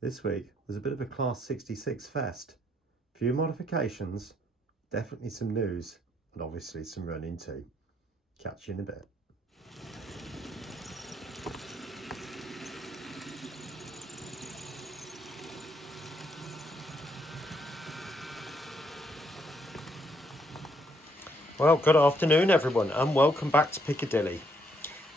This week was a bit of a Class 66 fest. Few modifications, definitely some news, and obviously some running too. Catch you in a bit. Well, good afternoon everyone, and welcome back to Piccadilly.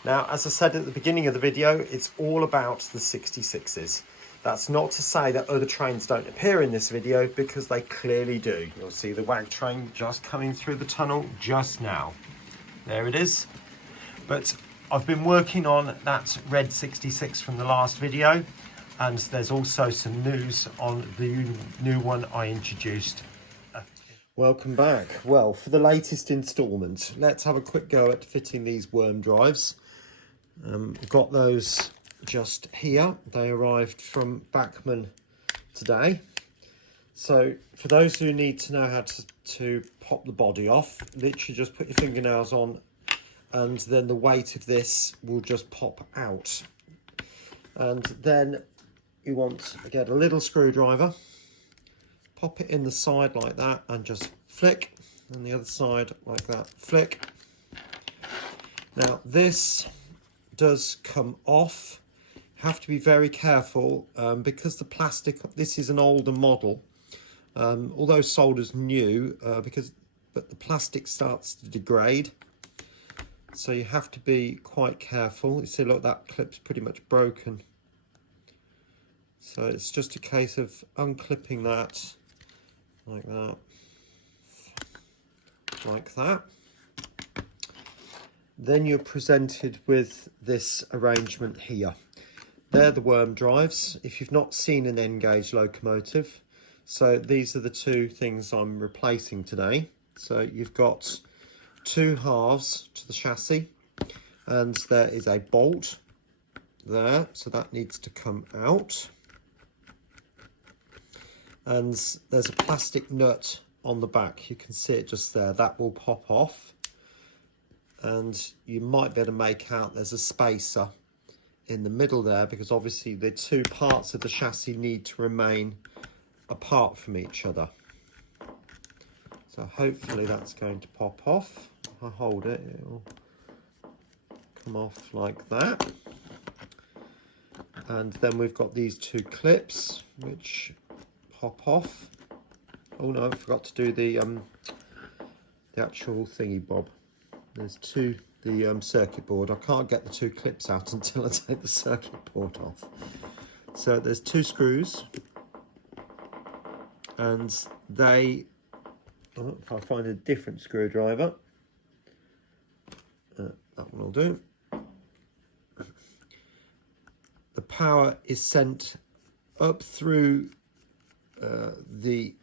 Now, as I said at the beginning of the video, it's all about the 66s. That's not to say that other trains don't appear in this video, because they clearly do. You'll see the WAG train just coming through the tunnel just now. There it is. But I've been working on that red 66 from the last video, and there's also some news on the new one I introduced. Welcome back. Well, for the latest instalment, let's have a quick go at fitting these worm drives. Got those just here. They arrived from Bachmann today. So for those who need to know how to pop the body off, literally just put your fingernails on, and then the weight of this will just pop out. And then you want to get a little screwdriver, pop it in the side like that, and just flick, and the other side like that, flick. Now this does come off. Have to be very careful because the plastic, this is an older model, although sold as new, but the plastic starts to degrade, so you have to be quite careful. You see, look, that clip's pretty much broken, so it's just a case of unclipping that like that, like that. Then you're presented with this arrangement here. They're the worm drives, if you've not seen an N-gauge locomotive. So these are the two things I'm replacing today. So you've got two halves to the chassis, and there is a bolt there, so that needs to come out. And there's a plastic nut on the back. You can see it just there. That will pop off. And you might be able to make out there's a spacer in the middle there, because obviously the two parts of the chassis need to remain apart from each other. So hopefully that's going to pop off. If I hold it, it will come off like that. And then we've got these two clips which pop off. Oh no, I forgot to do the actual thingy bob. There's the circuit board. I can't get the two clips out until I take the circuit board off. So there's two screws, and they, if I find a different screwdriver, that one will do. The power is sent up through the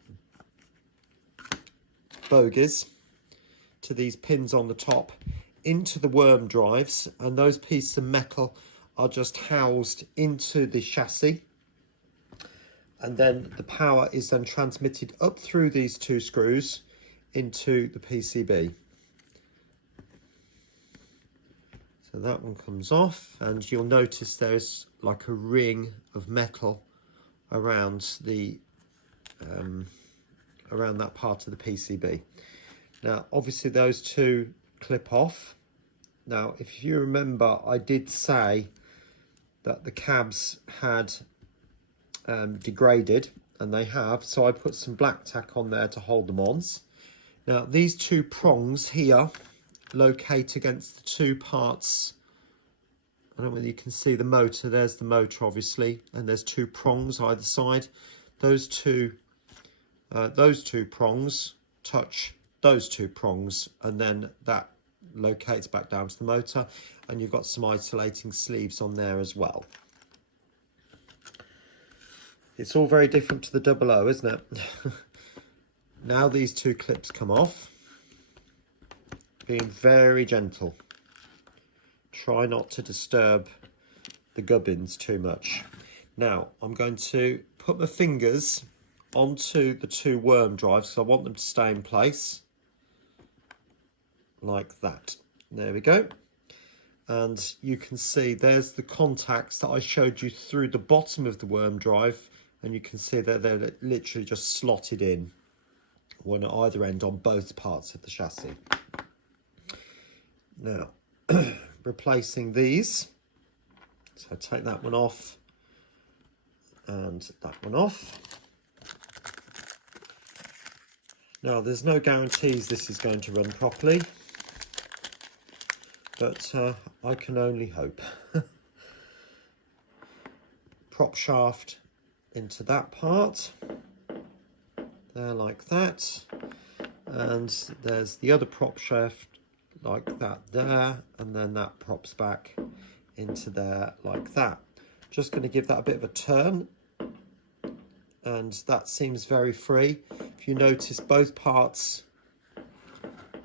bogies to these pins on the top into the worm drives, and those pieces of metal are just housed into the chassis, and then the power is then transmitted up through these two screws into the PCB. So that one comes off, and you'll notice there's like a ring of metal around the around that part of the PCB. Now obviously those two clip off. Now if you remember, I did say that the cabs had degraded, and they have, so I put some black tack on there to hold them on. Now these two prongs here locate against the two parts. I don't know whether you can see the motor. There's the motor obviously, and there's two prongs either side. Those two prongs touch those two prongs, and then that locates back down to the motor, and you've got some isolating sleeves on there as well. It's all very different to the 00, isn't it? Now these two clips come off. Being very gentle. Try not to disturb the gubbins too much. Now I'm going to put my fingers onto the two worm drives, so I want them to stay in place like that. There we go. And you can see there's the contacts that I showed you through the bottom of the worm drive, and you can see that they're literally just slotted in, one at either end on both parts of the chassis. Now, replacing these, so take that one off and that one off. Now, there's no guarantees this is going to run properly, but I can only hope. Prop shaft into that part, there like that, and there's the other prop shaft like that there, and then that props back into there like that. Just going to give that a bit of a turn, and that seems very free. If you notice, both parts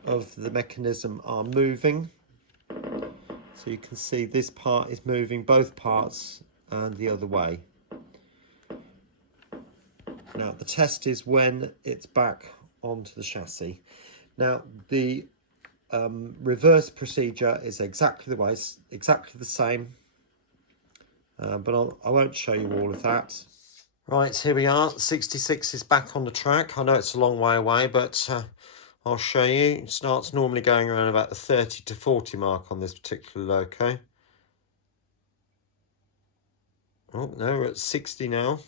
of the mechanism are moving, so you can see this part is moving, both parts, and the other way. Now the test is when it's back onto the chassis. Now the reverse procedure is exactly the same, but I won't show you all of that. Right, here we are. 66 is back on the track. I know it's a long way away, but I'll show you. It starts normally going around about the 30 to 40 mark on this particular loco. Oh, no, we're at 60 now.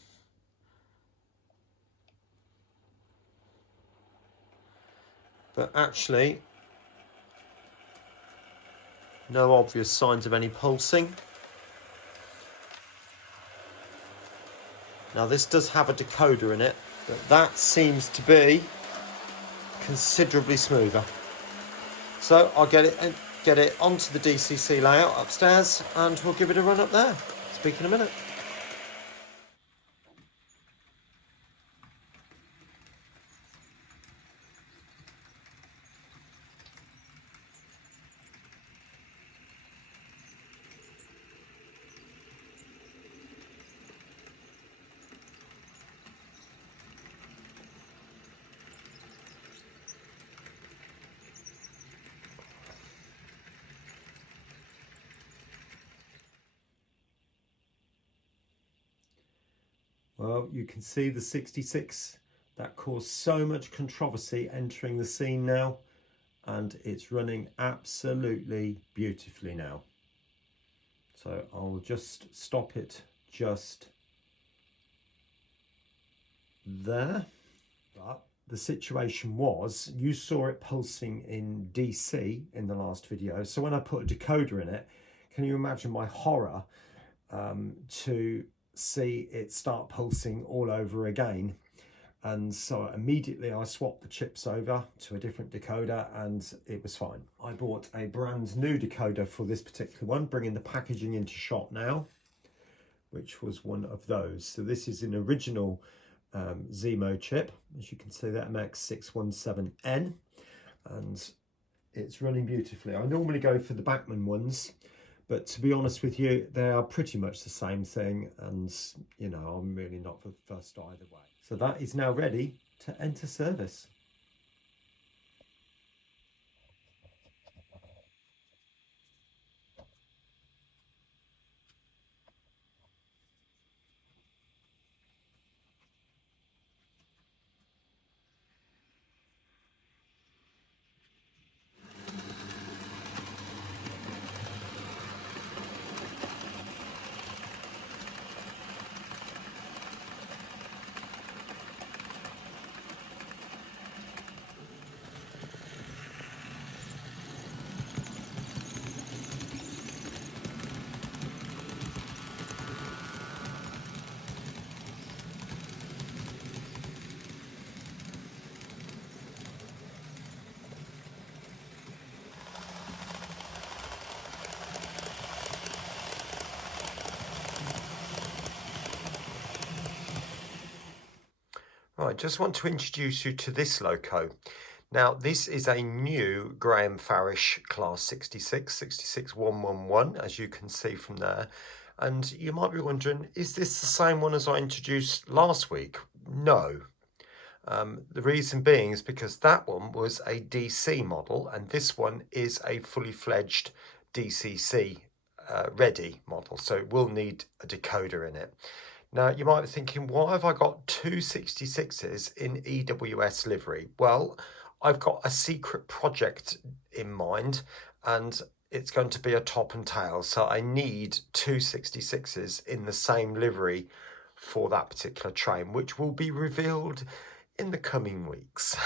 But actually, no obvious signs of any pulsing. Now this does have a decoder in it, but that seems to be considerably smoother. So I'll get it onto the DCC layout upstairs, and we'll give it a run up there. Speak in a minute. Well, you can see the 66, that caused so much controversy entering the scene now, and it's running absolutely beautifully now. So I'll just stop it just there. But the situation was, you saw it pulsing in DC in the last video. So when I put a decoder in it, can you imagine my horror to see it start pulsing all over again? And so immediately I swapped the chips over to a different decoder, and it was fine. I bought a brand new decoder for this particular one, bringing the packaging into shot now, which was one of those. So this is an original Zemo chip, as you can see, that MX617N, and it's running beautifully. I normally go for the Bachmann ones, but to be honest with you, they are pretty much the same thing, and you know, I'm really not fussed either way. So that is now ready to enter service. Right, just want to introduce you to this loco. Now, this is a new Graham Farish Class 66111, as you can see from there. And you might be wondering, is this the same one as I introduced last week? No. The reason being is because that one was a DC model, and this one is a fully fledged DCC ready model, so it will need a decoder in it. Now you might be thinking, why have I got two 66s in EWS livery? Well, I've got a secret project in mind, and it's going to be a top and tail, so I need two 66s in the same livery for that particular train, which will be revealed in the coming weeks.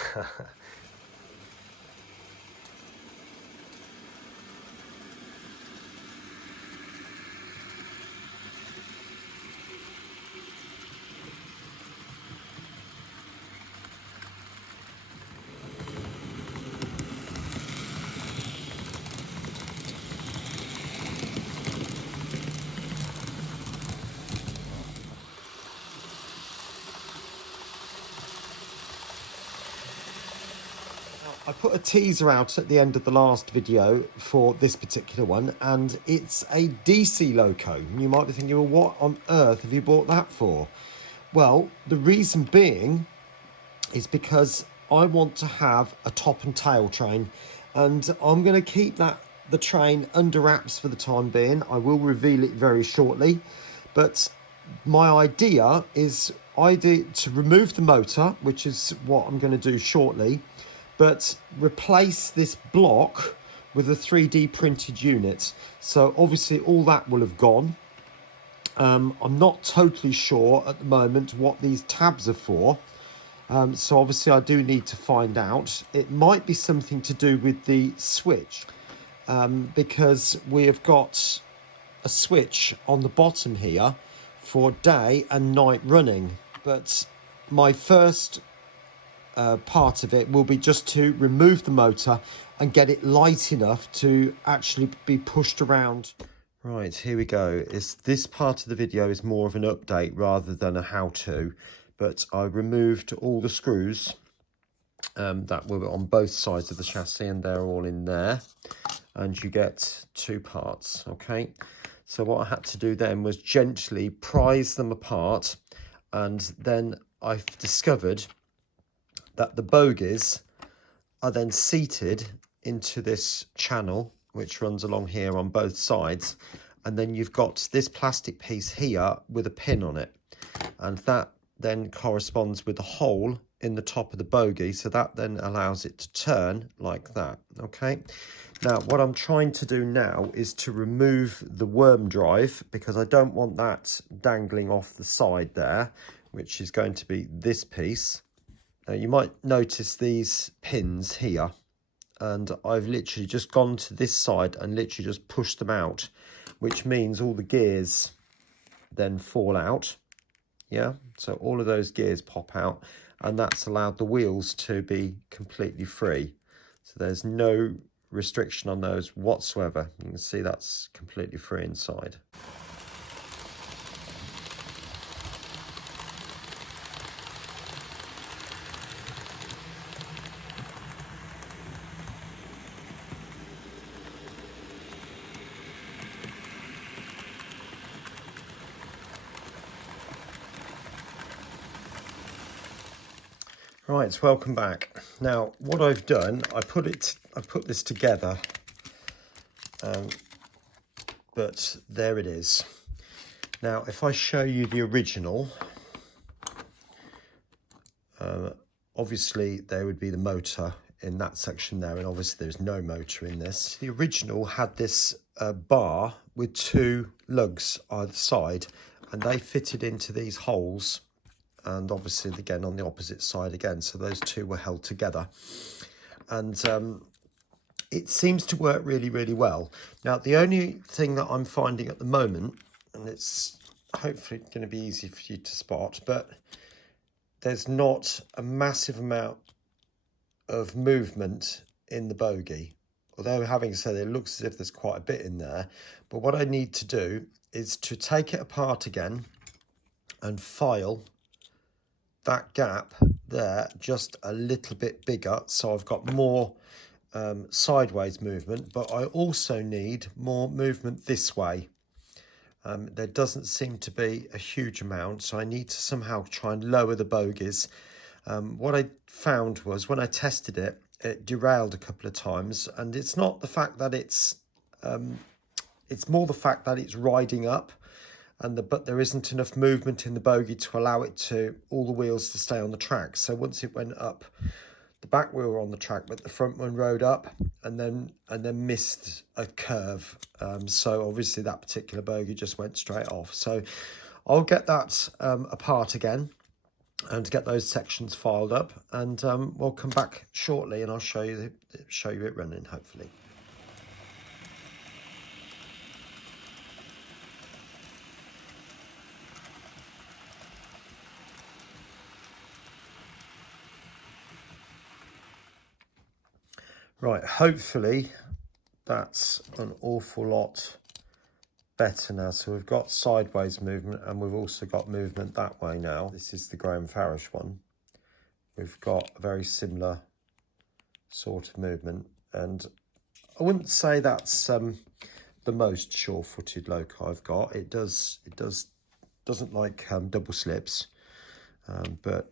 I put a teaser out at the end of the last video for this particular one, and it's a DC loco. You might be thinking, well, what on earth have you bought that for? Well, the reason being is because I want to have a top and tail train, and I'm going to keep the train under wraps for the time being. I will reveal it very shortly, but my idea is to remove the motor, which is what I'm going to do shortly, but replace this block with a 3D printed unit. So obviously all that will have gone. I'm not totally sure at the moment what these tabs are for. So obviously I do need to find out. It might be something to do with the switch, because we have got a switch on the bottom here for day and night running. But my first part of it will be just to remove the motor and get it light enough to actually be pushed around. Right, here we go. This part of the video is more of an update rather than a how-to, but I removed all the screws that were on both sides of the chassis, and they're all in there, and you get two parts. Okay, so what I had to do then was gently prise them apart, and then I've discovered that the bogies are then seated into this channel which runs along here on both sides, and then you've got this plastic piece here with a pin on it, and that then corresponds with the hole in the top of the bogie, so that then allows it to turn like that. Okay, now what I'm trying to do now is to remove the worm drive, because I don't want that dangling off the side there, which is going to be this piece. You might notice these pins here, and I've literally just gone to this side and literally just pushed them out, which means all the gears then fall out. Yeah, so all of those gears pop out, and that's allowed the wheels to be completely free. So there's no restriction on those whatsoever. You can see that's completely free inside. Right, welcome back. Now, what I've done, I put this together, but there it is. Now, if I show you the original, obviously there would be the motor in that section there, and obviously there's no motor in this. The original had this bar with two lugs either side, and they fitted into these holes, and obviously again on the opposite side again, so those two were held together, and it seems to work really, really well. Now, the only thing that I'm finding at the moment, and it's hopefully going to be easy for you to spot, but there's not a massive amount of movement in the bogie. Although, having said it, looks as if there's quite a bit in there. But what I need to do is to take it apart again and file that gap there just a little bit bigger, so I've got more sideways movement, but I also need more movement this way. There doesn't seem to be a huge amount, so I need to somehow try and lower the bogies. What I found was when I tested it, it derailed a couple of times, and it's not the fact that it's it's more the fact that it's riding up, but there isn't enough movement in the bogie to allow all the wheels to stay on the track. So once it went up, the back wheel were on the track, but the front one rode up and then missed a curve. So obviously that particular bogie just went straight off. So I'll get that apart again and get those sections filed up, and we'll come back shortly and I'll show you it running, hopefully. Right, hopefully that's an awful lot better now. So we've got sideways movement and we've also got movement that way now. This is the Graham Farish one. We've got a very similar sort of movement, and I wouldn't say that's the most sure-footed loco I've got. It doesn't like double slips, but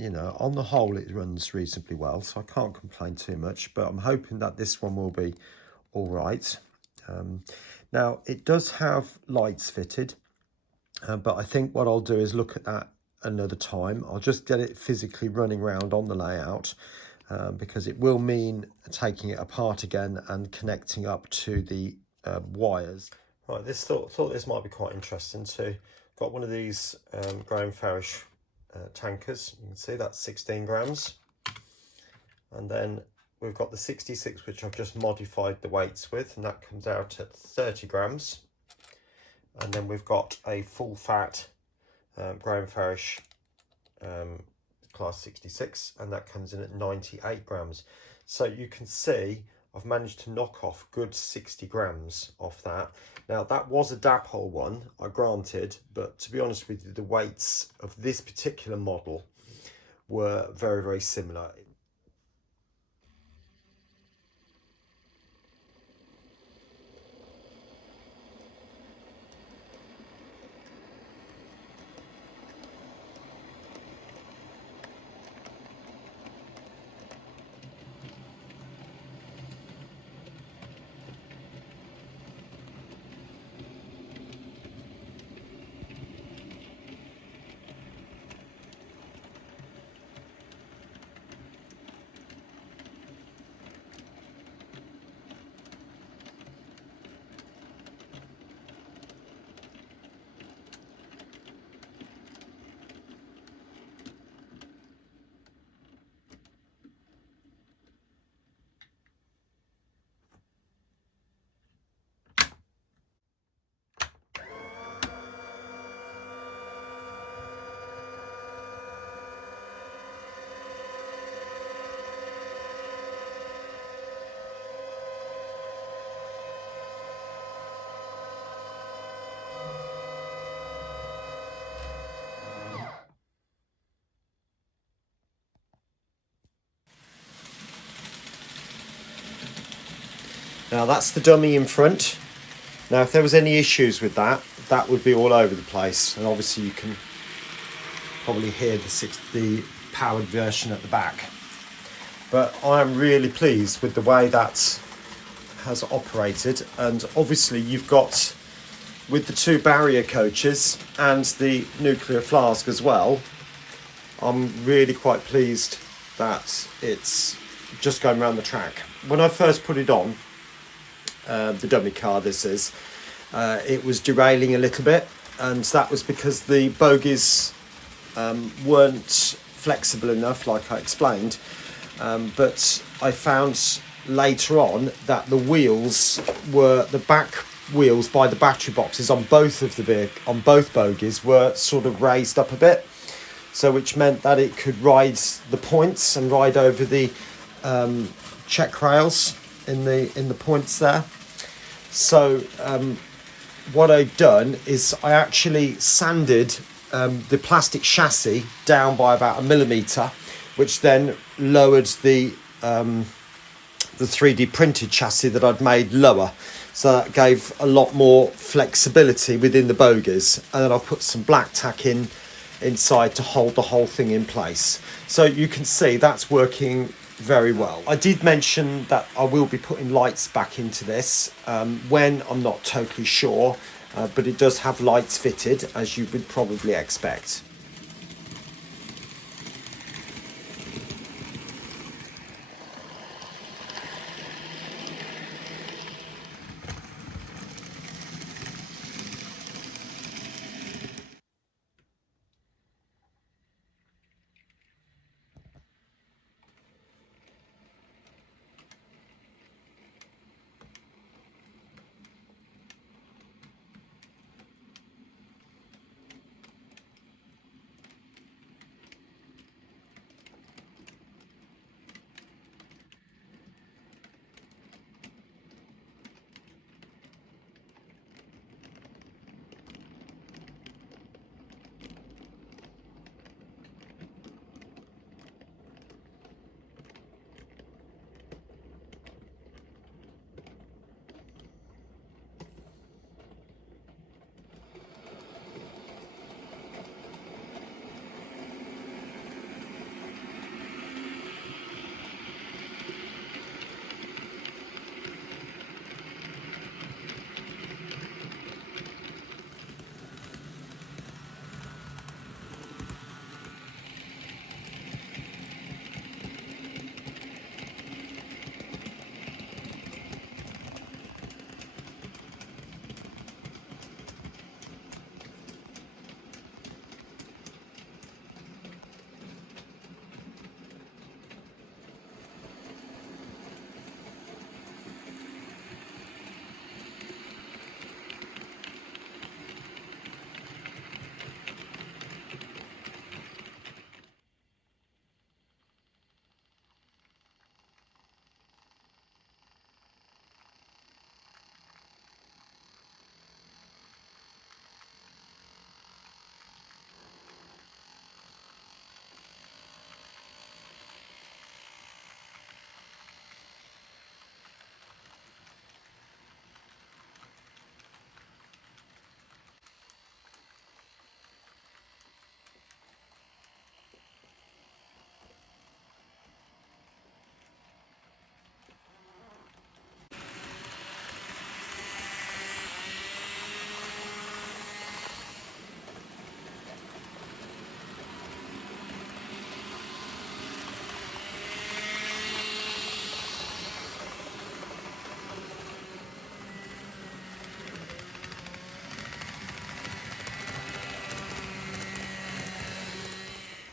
you know, on the whole it runs reasonably well, so I can't complain too much, but I'm hoping that this one will be all right. Now it does have lights fitted, but I think what I'll do is look at that another time. I'll just get it physically running around on the layout, because it will mean taking it apart again and connecting up to the wires. Right, thought this might be quite interesting too. Got one of these Graham Farish tankers. You can see that's 16 grams, and then we've got the 66, which I've just modified the weights with, and that comes out at 30 grams. And then we've got a full fat Graham Farish class 66, and that comes in at 98 grams. So you can see I've managed to knock off good 60 grams off that. Now that was a dapole one, I granted, but to be honest with you, the weights of this particular model were very, very similar. Now that's the dummy in front. Now if there was any issues with that, that would be all over the place. And obviously you can probably hear the powered version at the back. But I am really pleased with the way that has operated. And obviously you've got, with the two barrier coaches and the nuclear flask as well, I'm really quite pleased that it's just going around the track. When I first put it on, the dummy car this is, it was derailing a little bit, and that was because the bogies weren't flexible enough, like I explained, but I found later on that the back wheels by the battery boxes on both bogies were sort of raised up a bit, so which meant that it could ride the points and ride over the check rails in the points there. So what I've done is I actually sanded the plastic chassis down by about 1 millimeter, which then lowered the 3D printed chassis that I'd made lower. So that gave a lot more flexibility within the bogies. And then I put some black tack inside to hold the whole thing in place. So you can see that's working very well. I did mention that I will be putting lights back into this when I'm not totally sure, but it does have lights fitted, as you would probably expect.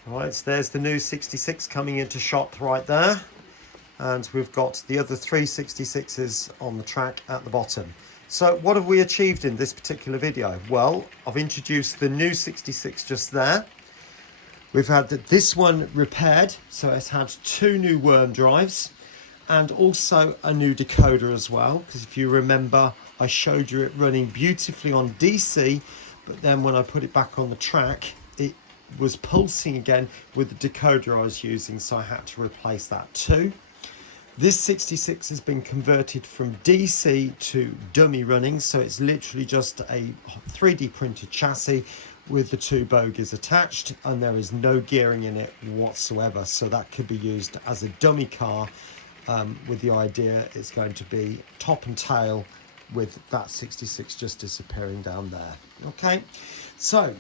Right, so there's the new 66 coming into shot right there. And we've got the other 366s on the track at the bottom. So what have we achieved in this particular video? Well, I've introduced the new 66 just there. We've had this one repaired, so it's had 2 new worm drives and also a new decoder as well, because if you remember, I showed you it running beautifully on DC, but then when I put it back on the track, it was pulsing again with the decoder I was using, so I had to replace that too. This 66 has been converted from DC to dummy running, so it's literally just a 3D printed chassis with the 2 bogies attached, and there is no gearing in it whatsoever, so that could be used as a dummy car with the idea it's going to be top and tail with that 66 just disappearing down there. Okay, so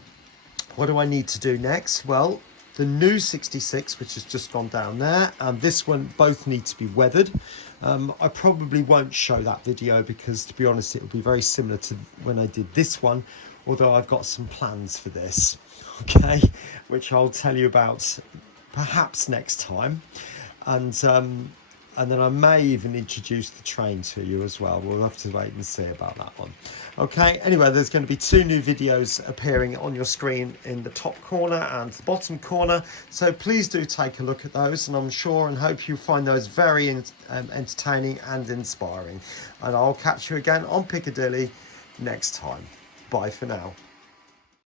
what do I need to do next? Well, the new 66, which has just gone down there, and this one both need to be weathered. I probably won't show that video because, to be honest, it will be very similar to when I did this one, although I've got some plans for this, okay, which I'll tell you about perhaps next time. And then I may even introduce the train to you as well. We'll have to wait and see about that one. Okay, anyway, there's going to be 2 new videos appearing on your screen in the top corner and the bottom corner. So please do take a look at those, and I'm sure and hope you find those very entertaining and inspiring. And I'll catch you again on Piccadilly next time. Bye for now.